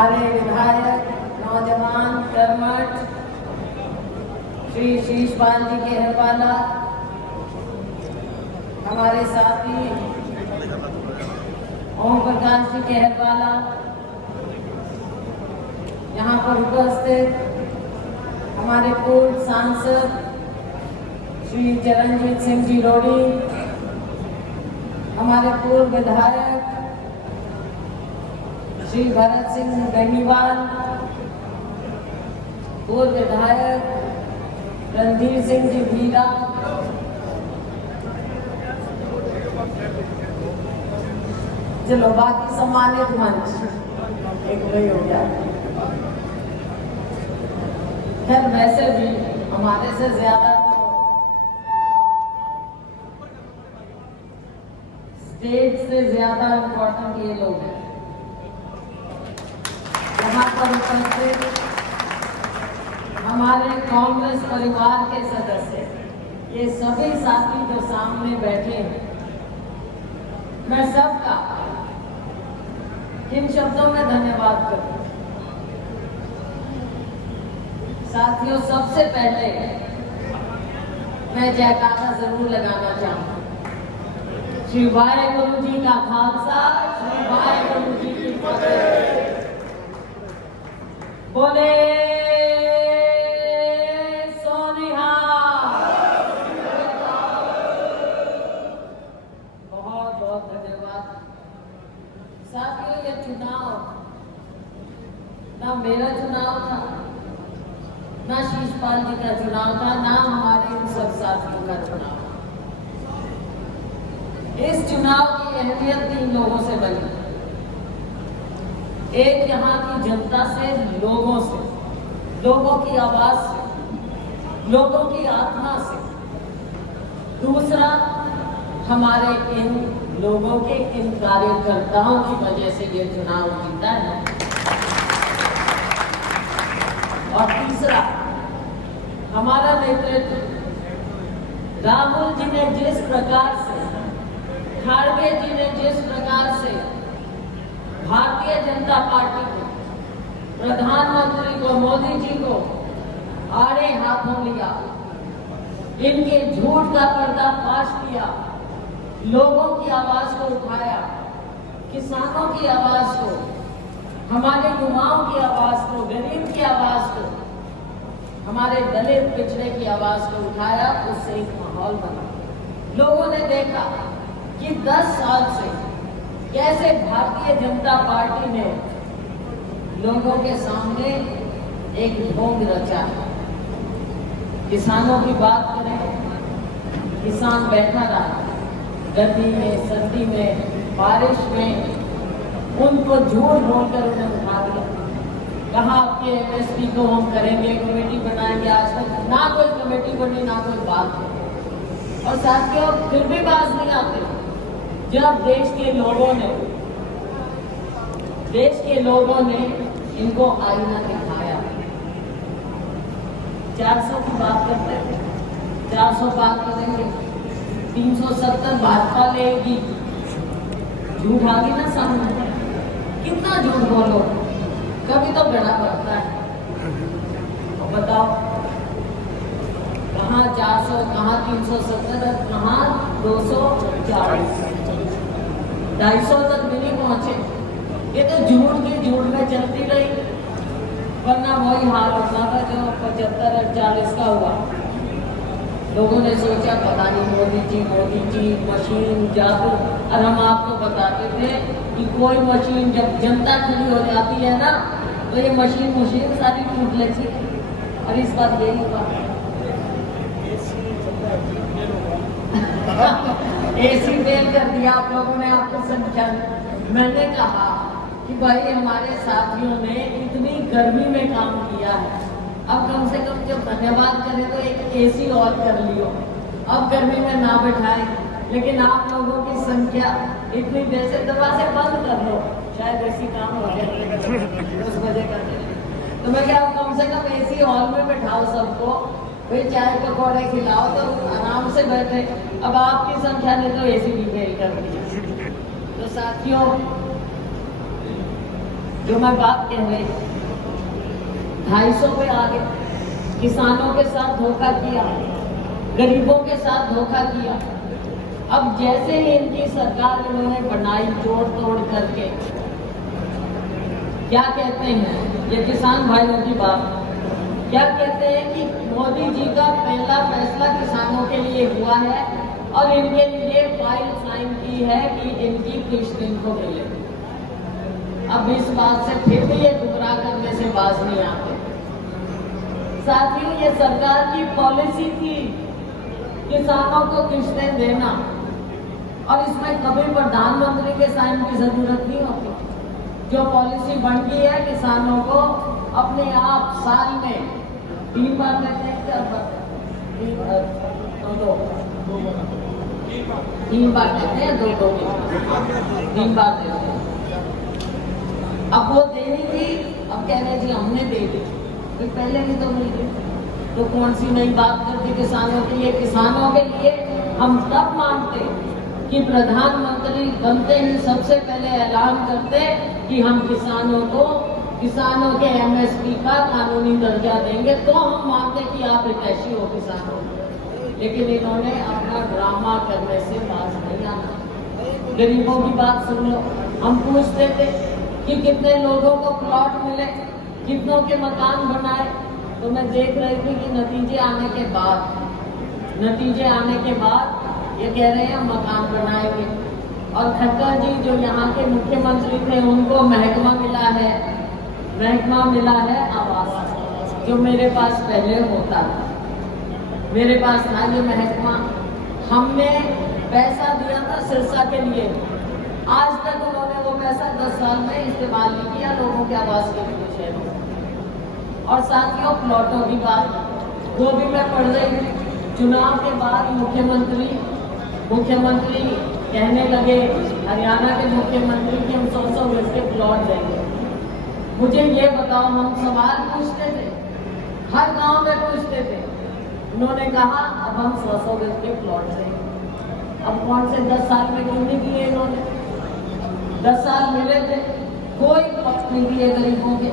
हमारे विधायक नौजवान कर्मठ श्री शीशपाल जी केहरवाला, हमारे साथी ओम प्रकाश जी केहरवाला, यहाँ पर उपस्थित हमारे पूर्व सांसद श्री चरणजीत सिंह जी रोड़ी, हमारे पूर्व विधायक श्री भरत सिंह गंडीवाल, पूर्व विधायक रणधीर सिंह जी भीरा, चलो बाकी सम्मानित मंच एक वही हो गया। खैर वैसे भी हमारे से ज्यादा तो स्टेज से ज्यादा इम्पोर्टेंट ये लोग हैं। यहाँ पर उपस्थित हमारे कांग्रेस परिवार के सदस्य, ये सभी साथी जो सामने बैठे हैं, मैं सबका इन शब्दों में धन्यवाद करता हूँ। साथियों, सबसे पहले मैं जयकारा जरूर लगाना चाहूँगा। श्री वाहेगुरु जी का खालसा, श्री वाहेगुरु जी की फतेह। बोले सोनिहा। बहुत बहुत धन्यवाद। साथियों, ये चुनाव ना मेरा चुनाव था, ना शीशपाल जी का चुनाव था, ना हमारे इन सब साथियों का चुनाव। इस चुनाव की अहमियत 3 लोगों से बनी। एक यहाँ की जनता से, लोगों से, लोगों की आवाज से, लोगों की आत्मा से। दूसरा, हमारे इन लोगों के, इन कार्यकर्ताओं की वजह से ये चुनाव जीता है। और तीसरा, हमारा नेतृत्व राहुल जी ने जिस प्रकार से, खड़गे जी ने जिस प्रकार से भारतीय जनता पार्टी को, प्रधानमंत्री को, मोदी जी को आड़े हाथों लिया, इनके झूठ का पर्दाफाश किया, लोगों की आवाज को उठाया, किसानों की आवाज को, हमारे युवाओं की आवाज को, गरीब की आवाज को, हमारे दलित पिछड़े की आवाज को उठाया, उससे एक माहौल बना। लोगों ने देखा कि 10 साल से कैसे भारतीय जनता पार्टी ने लोगों के सामने एक ढोंग रचा है। किसानों की बात करें, किसान बैठा रहा गर्मी में, सर्दी में, बारिश में, उनको झूठ बोलकर उन्हें उठा दिया। कहा आपके एमएसपी को हम करेंगे, कमेटी बनाएंगे। आज तक ना कोई कमेटी बनी, ना कोई बात हो। और साथियों, फिर भी बात नहीं आते। जब देश के लोगों ने इनको आईना दिखाया, 400 की बात करते थे, 400 बात करेंगे, 370 भाजपा लेगी, झूठ आ गई ना सामने। कितना झूठ बोलो, कभी तो गड़ा पड़ता है। तो बताओ, कहाँ 400, कहाँ 370, कहाँ 240, 250 तक भी नहीं पहुंचे। ये तो झूठ की झूठ में चलती रही, वरना वही हाल होता था जो 75-40 का हुआ। लोगों ने सोचा पता नहीं मोदी जी मशीन जादू। और हम आपको बताते थे कि कोई मशीन जब जनता खड़ी हो जाती है ना, तो ये मशीन सारी टूट लेती है। और इस बार यही हुआ। एसी फेल कर दिया आप लोगों ने, आपको संख्या। मैंने कहा कि भाई हमारे साथियों ने इतनी गर्मी में काम किया है, अब कम से कम जब धन्यवाद करें तो एक एसी और कर लियो। अब गर्मी में ना बैठाए, लेकिन आप लोगों की संख्या इतनी देर से, दरवाजे बंद कर लो, शायद एसी काम हो जाए 10 बजे का। तो मैं क्या, कम से कम एसी हॉल में बैठाओ सबको, भाई चाय पकौड़े खिलाओ तो आराम से बैठे। अब आपकी संख्या ने तो एसी भी फेल कर दी। तो साथियों, जो मैं बात कह रही 250 पे आ गए, किसानों के साथ धोखा किया, गरीबों के साथ धोखा किया। अब जैसे ही इनकी सरकार इन्होंने बनाई जोड़ तोड़ करके, क्या कहते हैं ये किसान भाइयों की बात, क्या कहते हैं कि मोदी जी का पहला फैसला किसानों के लिए हुआ है और इनके लिए फाइल साइन की है कि इनकी किस्त इनको मिले। अब इस बात से फिर भी ये गुमराह करने से बाज नहीं आते। साथियों, ये सरकार की पॉलिसी थी किसानों को किस्तें देना, और इसमें कभी प्रधानमंत्री के साइन की जरूरत नहीं होती। जो पॉलिसी बन गई है किसानों को अपने आप साल में 3 बार देते हैं, 4 बार 3 बार देते हैं, 3 बार देते हैं। अब वो देनी थी, अब कह रहे जी हमने दे दी, तो पहले भी तो मिल गई, तो कौन सी नई बात करती किसानों के लिए। किसानों के लिए हम तब मानते कि प्रधानमंत्री बनते ही सबसे पहले ऐलान करते कि हम किसानों के एमएसपी का कानूनी दर्जा देंगे, तो हम मानते कि आप हितैषी हो किसानों। लेकिन इन्होंने अपना ड्रामा करने से बाज नहीं आना। गरीबों की बात सुन लो, हम पूछते थे कि कितने लोगों को प्लॉट मिले, कितनों के मकान बनाए, तो मैं देख रही थी कि नतीजे आने के बाद ये कह रहे हैं मकान बनाएंगे। और खट्टर जी जो यहाँ के मुख्यमंत्री थे, उनको महकमा मिला है आवास, जो मेरे पास पहले होता था। मेरे पास था ये महकमा, हमने पैसा दिया था सिरसा के लिए, आज तक उन्होंने वो पैसा 10 साल में इस्तेमाल नहीं किया लोगों के आवास के लिए शहरों में। और साथियों, प्लॉटों की बात वो भी मैं पढ़ रही थी। चुनाव के बाद मुख्यमंत्री कहने लगे, हरियाणा के मुख्यमंत्री कि हम 100 गज के प्लॉट देंगे। मुझे ये बताओ, हम सवाल पूछते थे, हर गांव में पूछते थे, उन्होंने कहा अब हम 100 गज के प्लॉट देंगे। अब कौन से 10 साल में क्यों नहीं किए इन्होंने? 10 साल मिले थे, कोई प्लॉट नहीं दिए गरीबों के।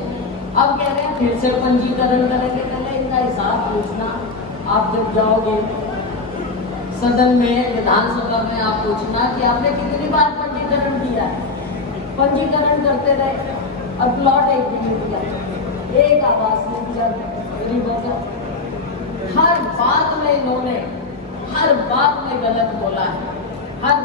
अब कह रहे हैं फिर से पंजीकरण करेंगे। पहले इनका हिसाब पूछना, आप जब जाओगे सदन में, विधानसभा में, आप पूछना कि आपने कितनी बार पंजीकरण किया है। पंजीकरण करते रहे और प्लॉट एक भी नहीं दिया, एक आवास नहीं दिया गरीबों को। हर बात में इन्होंने गलत बोला है। हर